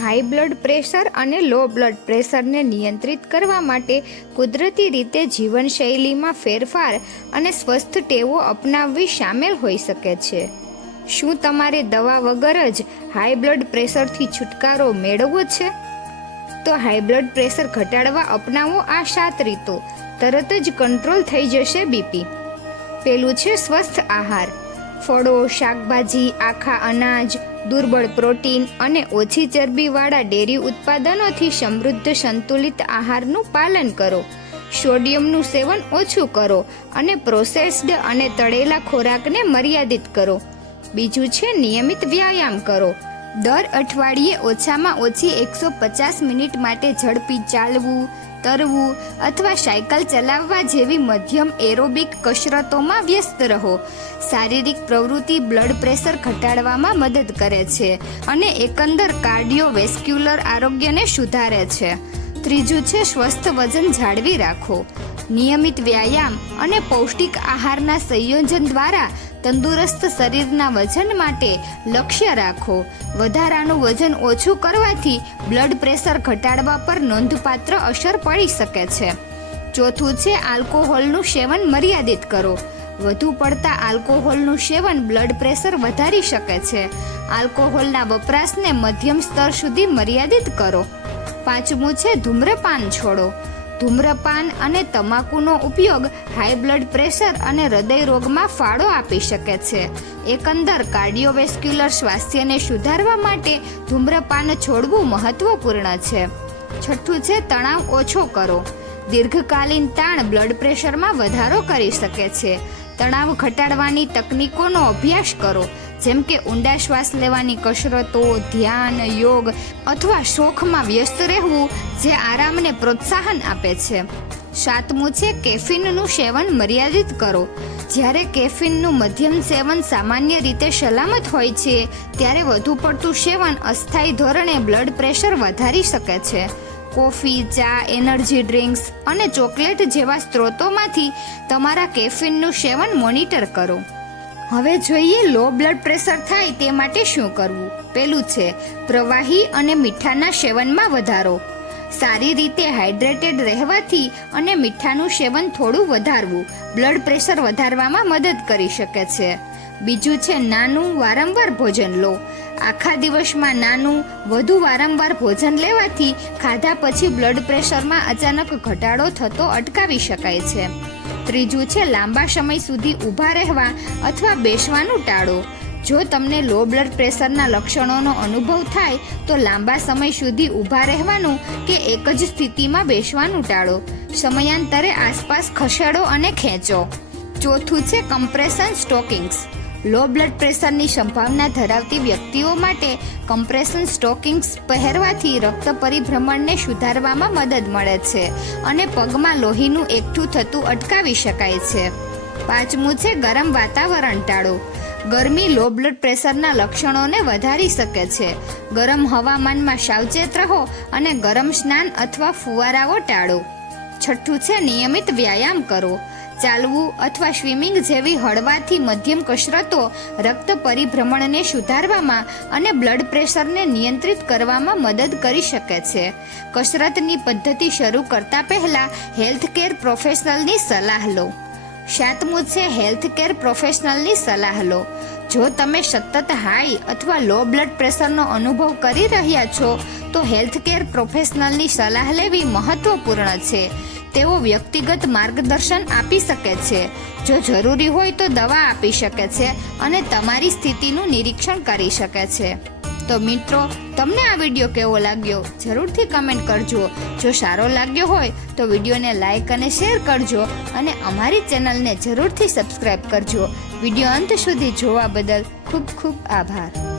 High blood pressure અને low blood પ્રેશરને નિયંત્રિત કરવા માટે કુદરતી રીતે જીવનશૈલીમાં ફેરફાર અને સ્વસ્થ ટેવો અપનાવવી સામેલ હોઈ શકે છે. શું તમારે દવા વગર જ હાઈ બ્લડ પ્રેશરથી છુટકારો મેળવવો છે? તો હાઈ બ્લડ પ્રેશર ઘટાડવા અપનાવો આ 7 રીતો. તરત જ કંટ્રોલ થઈ જશે બીપી. પેલું છે સ્વસ્થ આહાર. ફળો, શાકભાજી, આખા અનાજ, દુર્બળ પ્રોટીન અને ઓછી ચરબીવાળા ડેરી ઉત્પાદનોથી સમૃદ્ધ સંતુલિત આહારનું પાલન કરો. સોડિયમનું સેવન ઓછું કરો અને પ્રોસેસ્ડ અને તળેલા ખોરાકને મર્યાદિત કરો. બીજું છે નિયમિત વ્યાયામ કરો. દર અઠવાડિયે ઓછામાં ઓછી 150 મિનિટ માટે ઝડપી ચાલવું, તરવું અથવા સાયકલ ચલાવવા જેવી મધ્યમ એરોબિક કસરતોમાં વ્યસ્ત રહો. શારીરિક પ્રવૃત્તિ બ્લડ પ્રેશર ઘટાડવામાં મદદ કરે છે અને એકંદર કાર્ડિયોવેસ્ક્યુલર આરોગ્યને સુધારે છે. ત્રીજું છે સ્વસ્થ વજન જાળવી રાખો. નિયમિત વ્યાયામ અને પૌષ્ટિક આહારના સંયોજન દ્વારા તંદુરસ્ત શરીરના વજન માટે લક્ષ્ય રાખો. વધારાનું વજન ઓછું કરવાથી બ્લડ પ્રેશર ઘટાડવા પર નોંધપાત્ર અસર પડી શકે છે. ચોથું છે આલ્કોહોલનું સેવન મર્યાદિત કરો. વધુ પડતા આલ્કોહોલનું સેવન બ્લડ પ્રેશર વધારી શકે છે. આલ્કોહોલના વપરાશને મધ્યમ સ્તર સુધી મર્યાદિત કરો. પાંચમું છે ધૂમ્રપાન છોડો. ધૂમ્રપાન અને તમાકુનો ઉપયોગ હાઈ બ્લડ પ્રેશર અને હૃદય રોગમાં ફાળો આપી શકે છે. એકંદર કાર્ડિયોવેસ્ક્યુલર સ્વાસ્થ્યને સુધારવા માટે ધૂમ્રપાન છોડવું મહત્વપૂર્ણ છે. છઠ્ઠું છે તણાવ ઓછો કરો. દીર્ઘકાલીન તાણ બ્લડ પ્રેશરમાં વધારો કરી શકે છે. તણાવ ઘટાડવાની તકનીકોનો અભ્યાસ કરો, જેમ કે ઊંડા શ્વાસ લેવાની કસરતો, ધ્યાન, યોગ અથવા શોખમાં વ્યસ્ત રહેવું જે આરામને પ્રોત્સાહન આપે છે. સાતમું છે કેફીનનું સેવન મર્યાદિત કરો. જ્યારે કેફીનનું મધ્યમ સેવન સામાન્ય રીતે સલામત હોય છે, ત્યારે વધુ પડતું સેવન અસ્થાયી ધોરણે બ્લડ પ્રેશર વધારી શકે છે. કોફી, ચા, એનર્જી ડ્રિંક્સ અને ચોકલેટ જેવા સ્ત્રોતોમાંથી તમારા કેફીનનું સેવન મોનિટર કરો. હવે જોઈએ લો બ્લડ પ્રેશર થાય તે માટે શું કરવું. પેલું છે પ્રવાહી અને મીઠાના સેવનમાં વધારો. સારી રીતે હાઇડ્રેટેડ રહેવાથી અને મીઠાનું સેવન થોડું વધારવું બ્લડ પ્રેશર વધારવામાં મદદ કરી શકે છે. બીજું છે નાનું વારંવાર ભોજન લો. આખા દિવસમાં નાનું વધુ વારંવાર ભોજન લેવાથી ખાધા પછી બ્લડ પ્રેશરમાં અચાનક ઘટાડો થતો અટકાવી શકાય છે. ત્રીજું છે લાંબા સમય સુધી ઊભા રહેવા અથવા બેસવાનું ટાળો. જો તમને લો બ્લડ પ્રેશરના લક્ષણોનો અનુભવ થાય તો લાંબા સમય સુધી ઊભા રહેવાનું કે એક જ સ્થિતિમાં બેસવાનું ટાળો. સમયાંતરે આસપાસ ખસેડો અને ખેંચો. ચોથું છે કમ્પ્રેશન સ્ટોકિંગ્સ. લો બ્લડ પ્રેશરની સંભાવના ધરાવતી વ્યક્તિઓ માટે કમ્પ્રેશન સ્ટોકિંગ્સ પહેરવાથી રક્ત પરિભ્રમણને સુધારવામાં મદદ મળે છે અને પગમાં લોહીનું એકઠું થતું અટકાવી શકાય છે. પાંચમું છે ગરમ વાતાવરણ ટાળો. ગરમી લો બ્લડ પ્રેશરના લક્ષણોને વધારી શકે છે. ગરમ હવામાનમાં સાવચેત રહો અને ગરમ સ્નાન અથવા ફુવારાઓ ટાળો. છઠ્ઠું છે નિયમિત વ્યાયામ કરો. ચાલવું અથવા સ્વિમિંગ જેવી હળવાથી મધ્યમ કસરતો રક્ત પરિભ્રમણને સુધારવામાં અને બ્લડ પ્રેશરને નિયંત્રિત કરવામાં મદદ કરી શકે છે. કસરતની પદ્ધતિ શરૂ કરતા પહેલા હેલ્થકેર પ્રોફેશનલની સલાહ લો. સાતમું છે હેલ્થકેર પ્રોફેશનલની સલાહ લો. જો તમે સતત હાઈ અથવા લો બ્લડ પ્રેશરનો અનુભવ કરી રહ્યા છો તો હેલ્થકેર પ્રોફેશનલની સલાહ લેવી મહત્વપૂર્ણ છે. તેઓ વ્યક્તિગત માર્ગદર્શન આપી શકે છે, જો જરૂરી હોય તો દવા આપી શકે છે અને તમારી સ્થિતિનું નિરીક્ષણ કરી શકે છે. તો મિત્રો, તમને આ વિડીયો કેવો લાગ્યો જરૂરથી કમેન્ટ કરજો. જો સારો લાગ્યો હોય તો વિડીયોને લાઈક અને શેર કરજો અને અમારી ચેનલને જરૂરથી સબસ્ક્રાઈબ કરજો. વિડીયો અંત સુધી જોવા બદલ ખૂબ ખૂબ આભાર.